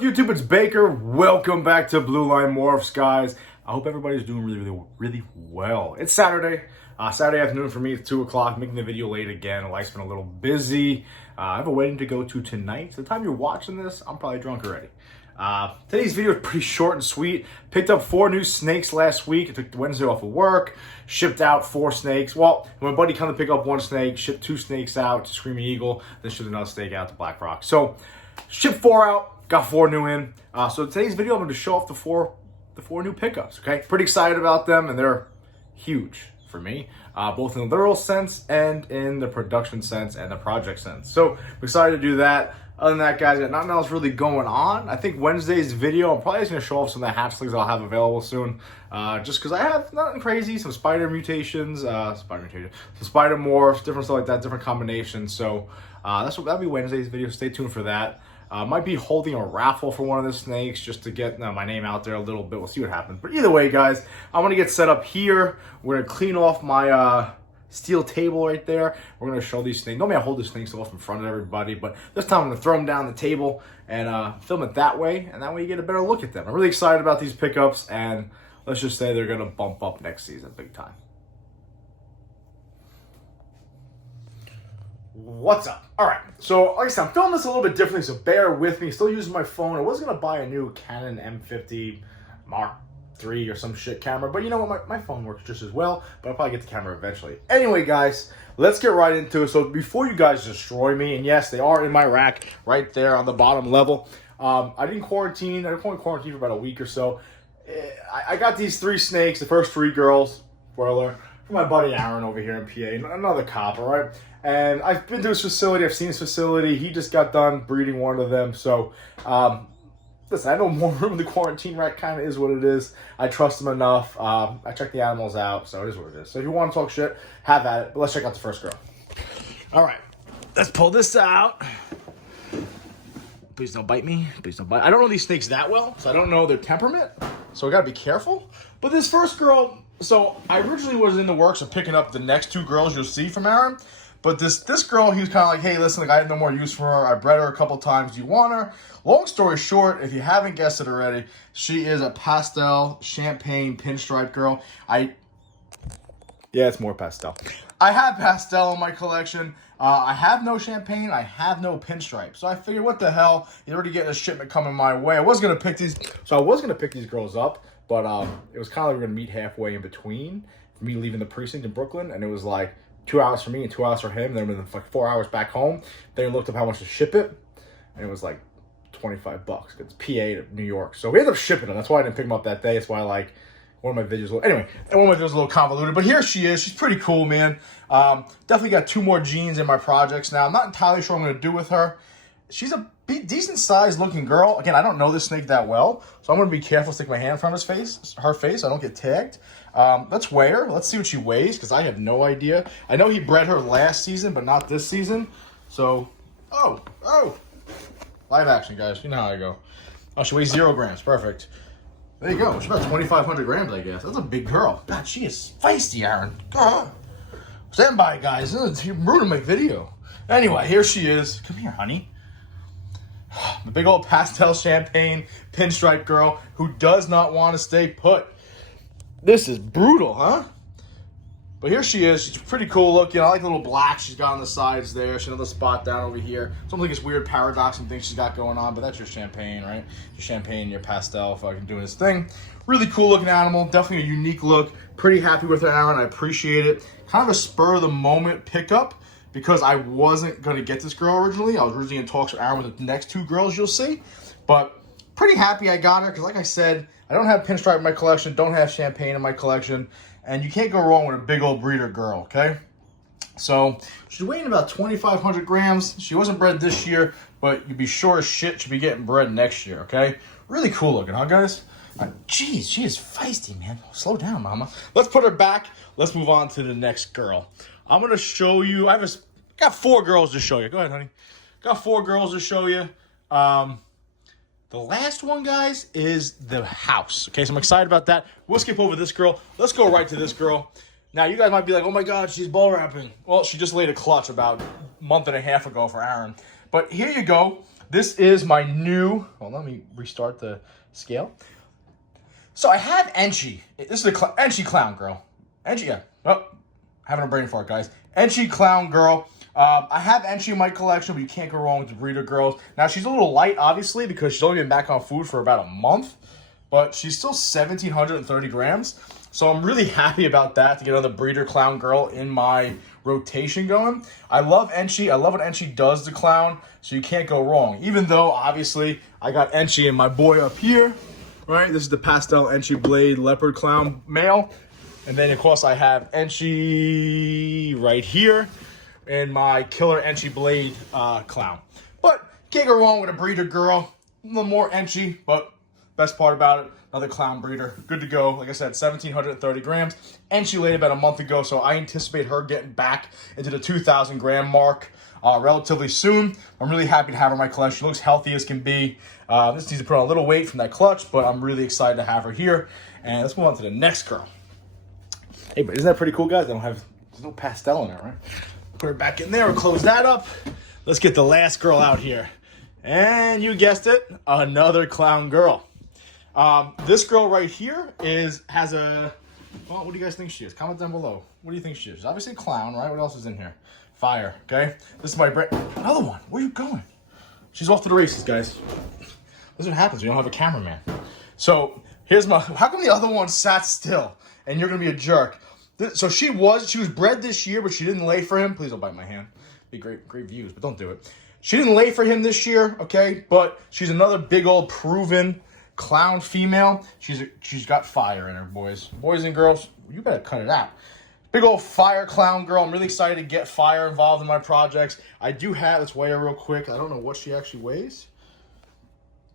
up, YouTube? It's Baker. Welcome back to Blue Line Morphs, guys. I hope everybody's doing really well. It's Saturday. Saturday afternoon for me. It's 2 o'clock. Making the video late again. Life's been a little busy. I have a wedding to go to tonight. So the time you're watching this, I'm probably drunk already. Today's video is pretty short and sweet. Picked up 4 new snakes last week. I took Wednesday off of work. Shipped out 4 snakes. Well, my buddy come to pick up 1 snake. Shipped 2 snakes out to Screaming Eagle. Then shipped another snake out to Black Rock. So, shipped 4 out. Got 4 new in. So today's video, I'm going to show off the four new pickups. Okay, pretty excited about them, and they're huge for me, both in the literal sense and in the production sense and the project sense. So I'm excited to do that. Other than that, guys, got nothing else really going on. I think Wednesday's video, I'm probably just going to show off some of the hatchlings I'll have available soon. Just because I have nothing crazy, some spider mutations, some spider morphs, different stuff like that, different combinations. So that'll be Wednesday's video. Stay tuned for that. Might be holding a raffle for one of the snakes just to get my name out there a little bit. We'll see what happens. But either way, guys, I want to get set up here. We're going to clean off my steel table right there. We're going to show these snakes. Normally I hold these snakes off in front of everybody, but this time I'm going to throw them down the table and film it that way. And that way you get a better look at them. I'm really excited about these pickups, and let's just say they're going to bump up next season big time. What's up? All right, so like I said, I'm filming this a little bit differently, so bear with me. Still using my phone. I was gonna buy a new Canon M50 Mark III or some shit camera, but you know what? My phone works just as well, but I'll probably get the camera eventually. Anyway, guys, let's get right into it. So before you guys destroy me, and yes, they are in my rack right there on the bottom level. I didn't quarantine. I didn't quarantine for about a week or so. I got these 3 snakes, the first 3 girls, spoiler, from my buddy Aaron over here in PA, another cop, all right? And I've been to his facility. I've seen his facility. He just got done breeding one of them. So, listen, I know more room in the quarantine rack kind of is what it is. I trust him enough. I check the animals out, so it is what it is. So if you want to talk shit, have at it. But let's check out the first girl. All right, let's pull this out. Please don't bite me. Please don't bite. I don't know these snakes that well, so I don't know their temperament. So I got to be careful. But this first girl, so I originally was in the works of picking up the next 2 girls you'll see from Aaron. But this girl, he was kind of like, hey, listen, like, I have no more use for her. I bred her a couple times. Do you want her? Long story short, if you haven't guessed it already, she is a pastel champagne pinstripe girl. Yeah, it's more pastel. I have pastel in my collection. I have no champagne. I have no pinstripe. So I figured, what the hell? You're already getting a shipment coming my way. I was going to pick these. So I was going to pick these girls up. But it was kind of like we're going to meet halfway in between. For me leaving the precinct in Brooklyn. And it was like 2 hours for me and 2 hours for him. Then within like 4 hours back home. They looked up how much to ship it, and it was like $25. It's PA to New York, so we ended up shipping them. That's why I didn't pick them up that day. That's why like one of my videos. Anyway, one of my videos was a little convoluted, but here she is. She's pretty cool, man. Definitely got 2 more genes in my projects now. I'm not entirely sure what I'm going to do with her. She's a decent sized looking girl. Again, I don't know this snake that well, so I'm going to be careful, stick my hand in front of her face. I don't get tagged. Let's weigh her. Let's see what she weighs, because I have no idea. I know he bred her last season, but not this season. So, oh, live action, guys. You know how I go. Oh, she weighs 0 grams. Perfect. There you go. She's about 2,500 grams, I guess. That's a big girl. God, she is feisty, Aaron. God. Stand by, guys. You're ruining my video. Anyway, here she is. Come here, honey. The big old pastel champagne pinstripe girl who does not want to stay put. This is brutal, huh? But here she is. She's pretty cool looking. I like the little black she's got on the sides there. She's another spot down over here. Something like this weird paradox and thing she's got going on, but that's your champagne, right? Your champagne, your pastel fucking doing his thing. Really cool looking animal. Definitely a unique look. Pretty happy with her, Aaron. I appreciate it. Kind of a spur of the moment pickup, because I wasn't going to get this girl originally. I was originally in talks with Aaron with the next 2 girls you'll see. But pretty happy I got her, because like I said, I don't have pinstripe in my collection, don't have champagne in my collection, and you can't go wrong with a big old breeder girl, okay? So she's weighing about 2,500 grams. She wasn't bred this year, but you'd be sure as shit she'll be getting bred next year, okay? Really cool looking, huh, guys? Jeez, she is feisty, man. Slow down, mama. Let's put her back. Let's move on to the next girl. I'm going to show you. Got 4 girls to show you. Go ahead, honey. Got 4 girls to show you. The last one, guys, is the house. Okay, so I'm excited about that. We'll skip over this girl. Let's go right to this girl. Now, you guys might be like, oh my God, she's ball wrapping. Well, she just laid a clutch about a month and a half ago for Aaron. But here you go. this is my new, well, let me restart the scale. So I have Enchi. This is the Enchi Clown Girl. Enchi, yeah. Oh, having a brain fart, guys. Enchi Clown Girl. I have Enchi in my collection, but you can't go wrong with the breeder girls. Now, she's a little light, obviously, because she's only been back on food for about a month. But she's still 1,730 grams. So I'm really happy about that, to get another breeder clown girl in my rotation going. I love Enchi. I love what Enchi does to clown, so you can't go wrong. Even though, obviously, I got Enchi and my boy up here, right? This is the pastel Enchi Blade Leopard Clown male. And then, of course, I have Enchi right here and my killer Enchi Blade clown. But can't go wrong with a breeder girl. A little more Enchi, but best part about it, another clown breeder. Good to go. Like I said, 1,730 grams. And she laid about a month ago, so I anticipate her getting back into the 2,000 gram mark relatively soon. I'm really happy to have her in my collection. She looks healthy as can be. This needs to put on a little weight from that clutch, but I'm really excited to have her here. And let's move on to the next girl. Hey, but isn't that pretty cool, guys? There's no pastel in it, right? Put her back in there. We'll close that up. Let's get the last girl out here. And you guessed it, another clown girl. This girl right here has a, well, what do you guys think she is? Comment down below. What do you think she is? She's obviously a clown, right? What else is in here? Fire, okay? This is my another one. Where are you going? She's off to the races, guys. This is what happens when you don't have a cameraman. So here's how come the other one sat still and you're gonna be a jerk? So she was bred this year, but she didn't lay for him. Please don't bite my hand. Be great views, but don't do it. She didn't lay for him this year, okay? But she's another big old proven clown female. She's got fire in her, boys and girls. You better cut it out. Big old fire clown girl. I'm really excited to get fire involved in my projects. I do have, let's weigh her real quick. I don't know what she actually weighs.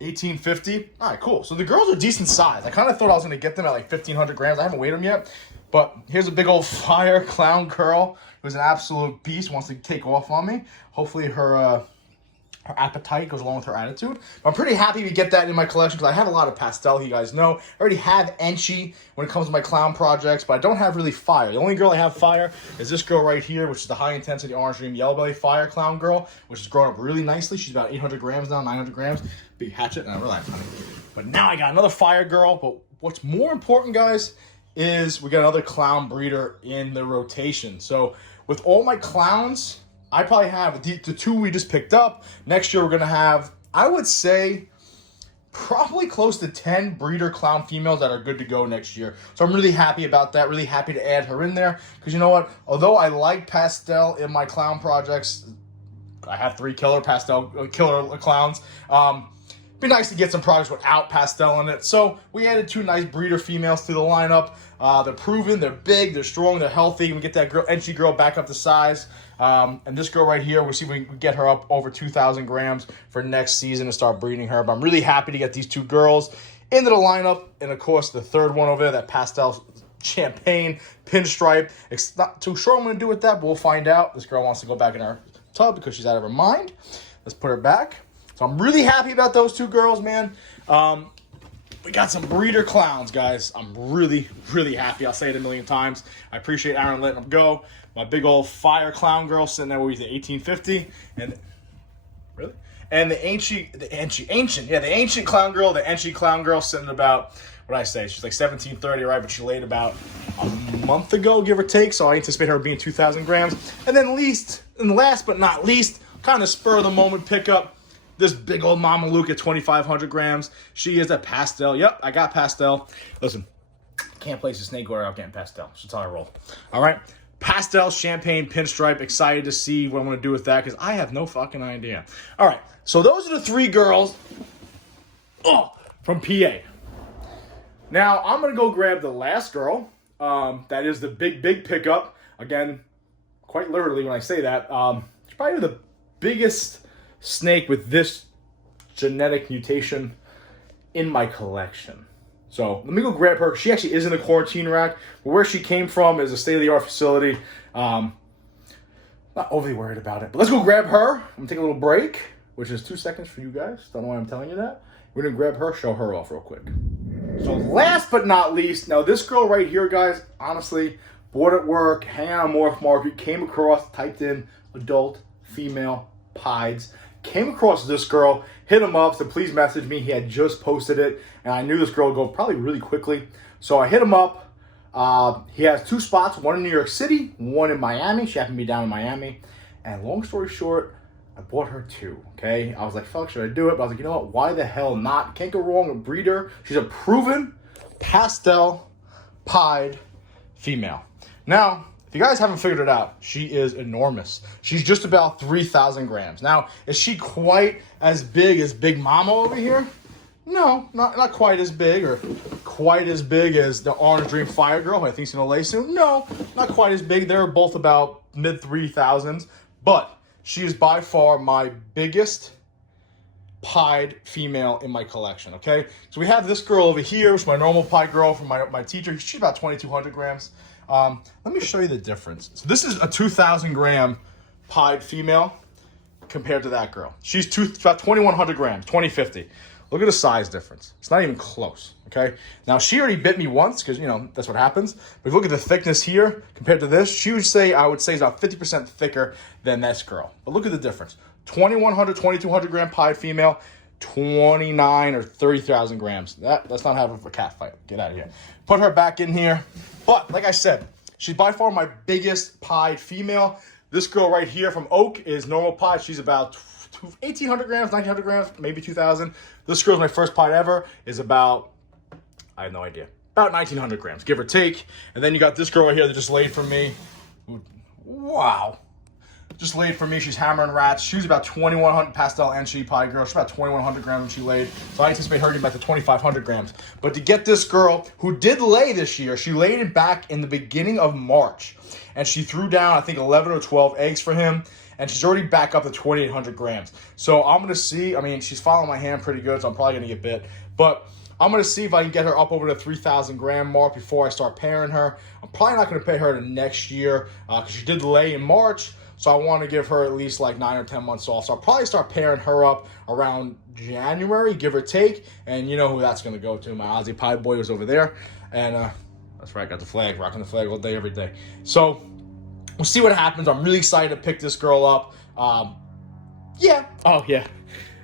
1,850. All right, cool. So the girls are decent size. I kind of thought I was going to get them at like 1,500 grams. I haven't weighed them yet. But here's a big old fire clown girl who's an absolute beast, wants to take off on me. Hopefully her appetite goes along with her attitude. But I'm pretty happy to get that in my collection because I have a lot of pastel, you guys know. I already have Enchi when it comes to my clown projects, but I don't have really fire. The only girl I have fire is this girl right here, which is the high intensity orange dream yellow belly fire clown girl, which has grown up really nicely. She's about 800 grams now, 900 grams. Big hatchet, and I relax, honey. But now I got another fire girl. But what's more important, guys, is we got another clown breeder in the rotation. So with all my clowns, I probably have the two we just picked up. Next year, we're going to have, I would say, probably close to 10 breeder clown females that are good to go next year. So I'm really happy about that. Really happy to add her in there. Because you know what? Although I like pastel in my clown projects, I have 3 killer clowns. Be nice to get some products without pastel in it. So we added 2 nice breeder females to the lineup. They're proven, they're big, they're strong, they're healthy. We get that Enchi girl back up to size. And this girl right here, we'll see if we can get her up over 2,000 grams for next season and start breeding her. But I'm really happy to get these 2 girls into the lineup. And of course, the third one over there, that pastel champagne pinstripe. It's not too sure what I'm going to do with that, but we'll find out. This girl wants to go back in her tub because she's out of her mind. Let's put her back. So I'm really happy about those 2 girls, man. We got some breeder clowns, guys. I'm really, really happy. I'll say it a million times. I appreciate Aaron letting them go. My big old fire clown girl sitting there with the 1850. And really? And the ancient clown girl, the Enchi clown girl sitting about, what did I say? She's like 1730, right? But she laid about a month ago, give or take. So I anticipate her being 2,000 grams. And then last but not least, kind of spur of the moment pickup. This big old Mama Luke at 2,500 grams. She is a pastel. Yep, I got pastel. Listen, can't place a snake order without getting pastel. That's how I roll. All right, pastel champagne pinstripe. Excited to see what I'm going to do with that because I have no fucking idea. All right, so those are the 3 girls from PA. Now, I'm going to go grab the last girl. That is the big pickup. Again, quite literally when I say that. She's probably the biggest snake with this genetic mutation in my collection. So let me go grab her. She actually is in the quarantine rack, but where she came from is a state-of-the-art facility. Not overly worried about it, but let's go grab her. I'm gonna take a little break, which is 2 seconds for you guys. Don't know why I'm telling you that. We're gonna grab her, show her off real quick. So last but not least, now this girl right here, guys, honestly, bored at work, hanging on Morph Market, came across, typed in adult female pieds. came across this girl, hit him up, said please message me. He had just posted it, and I knew this girl would go probably really quickly. So I hit him up. He has 2 spots, one in New York City, one in Miami. She happened to be down in Miami. And long story short, I bought her 2, okay? I was like, fuck, should I do it? But I was like, you know what? Why the hell not? Can't go wrong with breeder. She's a proven pastel pied female. Now, if you guys haven't figured it out, she is enormous. She's just about 3,000 grams. Now, is she quite as big as Big Mama over here? No, not quite as big, or quite as big as the Orange Dream Fire Girl, who I think's gonna lay soon. No, not quite as big. They're both about mid 3,000s, but she is by far my biggest pied female in my collection, okay? So we have this girl over here, which is my normal pied girl from my teacher. She's about 2,200 grams. Let me show you the difference. So this is a 2,000 gram pied female compared to that girl. She's about 2,100 grams, 2,050. Look at the size difference. It's not even close, okay? Now, she already bit me once because, you know, that's what happens. But if you look at the thickness here compared to this, I would say is about 50% thicker than this girl. But look at the difference. 2,100, 2,200 gram pied female, 29 or 30,000 grams. That's not having a cat fight. Get out of here. Put her back in here. But, like I said, she's by far my biggest pied female. This girl right here from Oak is normal pied. She's about 1,800 grams, 1,900 grams, maybe 2,000. This girl's my first pied ever, is about, I have no idea, about 1,900 grams, give or take. And then you got this girl right here that just laid for me. Wow. Just laid for me. She's hammering rats. She was about 2,100 pastel and she pied girl. She's about 2,100 grams when she laid. So I anticipate her getting back to 2,500 grams. But to get this girl who did lay this year, she laid it back in the beginning of March. And she threw down, I think, 11 or 12 eggs for him. And she's already back up to 2,800 grams. So I'm going to see. I mean, she's following my hand pretty good, so I'm probably going to get bit. But I'm going to see if I can get her up over the 3,000 gram mark before I start pairing her. I'm probably not going to pay her the next year because she did lay in March. So I want to give her at least like 9 or 10 months off. So I'll probably start pairing her up around January, give or take. And you know who that's going to go to. My Aussie Pie boy was over there. And that's right, got the flag, rocking the flag all day, every day. So we'll see what happens. I'm really excited to pick this girl up. Yeah. Oh, yeah.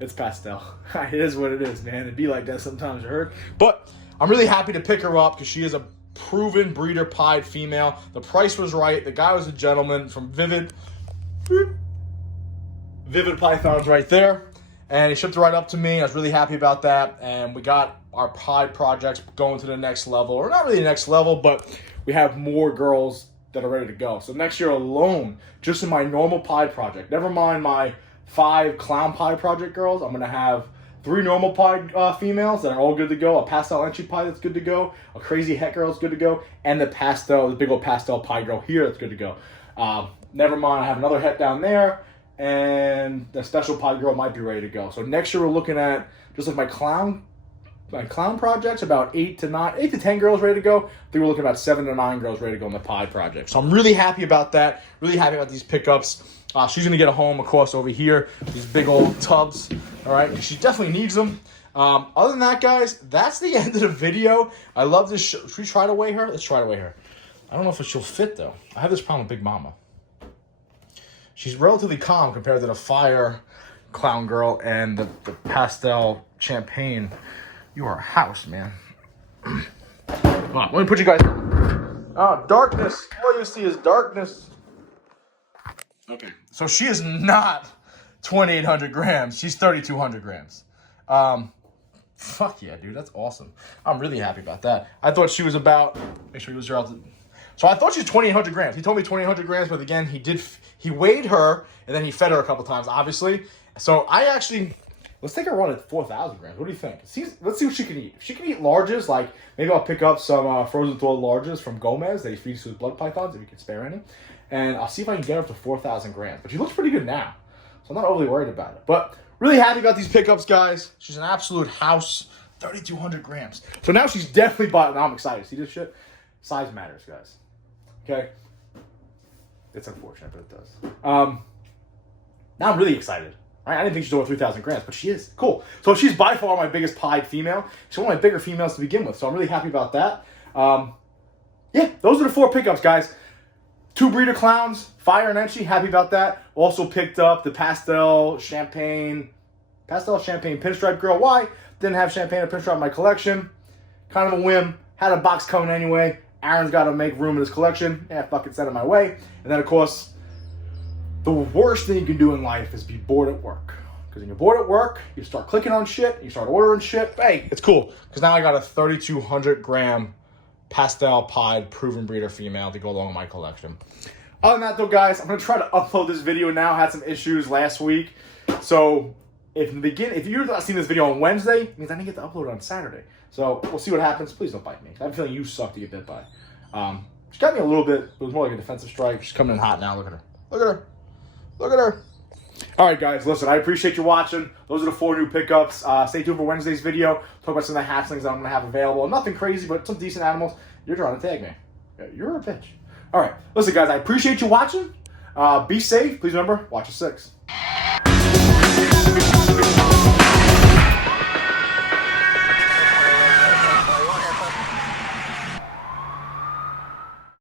It's pastel. It is what it is, man. It'd be like that sometimes, you heard? But I'm really happy to pick her up because she is a proven breeder pied female. The price was right. The guy was a gentleman from Vivid Pythons right there. And he shipped it right up to me. I was really happy about that. And we got our pied projects going to the next level. Or not really the next level, but we have more girls that are ready to go. So next year alone, just in my normal pied project, never mind my 5 clown pied project girls, I'm going to have 3 normal pied females that are all good to go, a pastel entry pie that's good to go, a crazy het girl that's good to go, and the big old pastel pie girl here that's good to go. Never mind, I have another het down there, and the special pie girl might be ready to go. So next year we're looking at just like my clown projects, about 8 to 10 girls ready to go. I think we're looking at about 7 to 9 girls ready to go on the pie project. So I'm really happy about that. Really happy about these pickups. She's going to get a home, of course, over here. These big old tubs, all right? She definitely needs them. Other than that, guys, that's the end of the video. I love this show. Should we try to weigh her? Let's try to weigh her. I don't know if she'll fit, though. I have this problem with Big Mama. She's relatively calm compared to the fire clown girl and the pastel champagne. You are a house, man. Come on, let me put you guys. Oh, darkness. All you see is darkness. Okay, so she is not 2,800 grams. She's 3,200 grams. Fuck yeah, dude. That's awesome. I'm really happy about that. I thought she was about. Make sure you lose your altitude. So I thought she was 2,800 grams. He told me 2,800 grams, but again, he weighed her and then he fed her a couple times, obviously. So I actually. Let's take her run at 4,000 grams. What do you think? Let's see what she can eat. If she can eat larges, like maybe I'll pick up some frozen throttle larges from Gomez that he feeds to his blood pythons if he can spare any. And I'll see if I can get her up to 4,000 grams. But she looks pretty good now. So I'm not overly worried about it. But really happy about these pickups, guys. She's an absolute house. 3,200 grams. So now she's definitely bought. Now I'm excited. See this shit? Size matters, guys. Okay? It's unfortunate, but it does. Now I'm really excited. I didn't think she's over 3,000 grams, but she is. Cool. So she's by far my biggest pied female. She's one of my bigger females to begin with, so I'm really happy about that. Yeah, those are the 4 pickups, guys. 2 breeder clowns, Fire and Enchi, happy about that. Also picked up the pastel champagne pinstripe girl. Why? Didn't have champagne and pinstripe in my collection. Kind of a whim. Had a box coming anyway. Aaron's got to make room in his collection. Yeah, fucking send it my way. And then, of course, the worst thing you can do in life is be bored at work. Because when you're bored at work, you start clicking on shit, you start ordering shit. Hey, it's cool. Because now I got a 3,200 gram pastel pied proven breeder female to go along with my collection. Other than that, though, guys, I'm going to try to upload this video now. I had some issues last week. So if you're not seeing this video on Wednesday, it means I didn't get to upload it on Saturday. So we'll see what happens. Please don't bite me. I have a feeling you suck to get bit by. She got me a little bit. It was more like a defensive strike. She's coming in hot now. Look at her. Look at her. Look at her. All right, guys, listen, I appreciate you watching. Those are the 4 new pickups. Stay tuned for Wednesday's video. Talk about some of the hatchlings that I'm going to have available. Nothing crazy, but some decent animals. You're trying to tag me. You're a bitch. All right, listen, guys, I appreciate you watching. Be safe. Please remember, watch your 6.